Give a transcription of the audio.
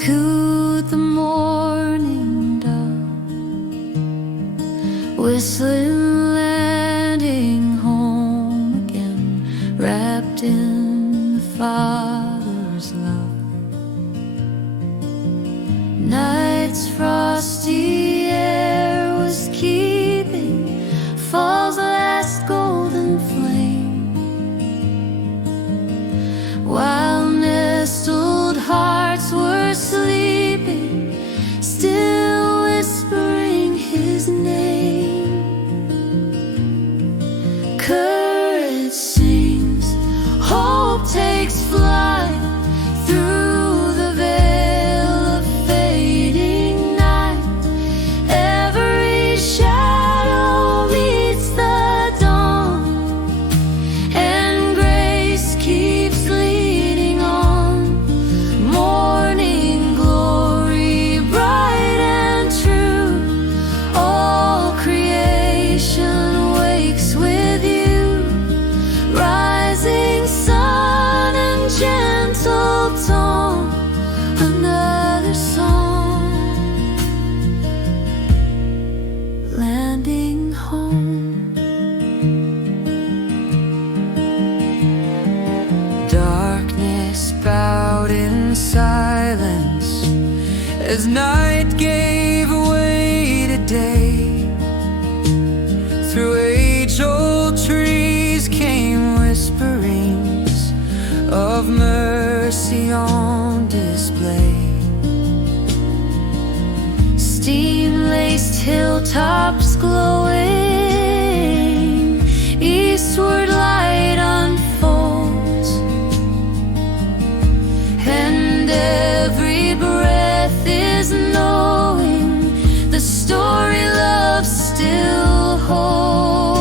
Cooed the morning dove, whistling, landing home again, wrapped in the Father's love. Night's frosty air was keeping fall's last golden flame, while nestled hearts were sleeping, still whispering His name. Courage sings, hope takes flight through the veil of fading night. Every shadow meets the dawn, and grace keeps leading on. Morning glory, bright and true, all creation wakes with you. Rising sun and gentle tone, another song, landing home. Darkness bowed in silence as night gave way to day. Through age-old trees came whisperings of mercy on display. Steam-laced hilltops glowing, eastward light unfolds, and every breath is knowing the story love still holds.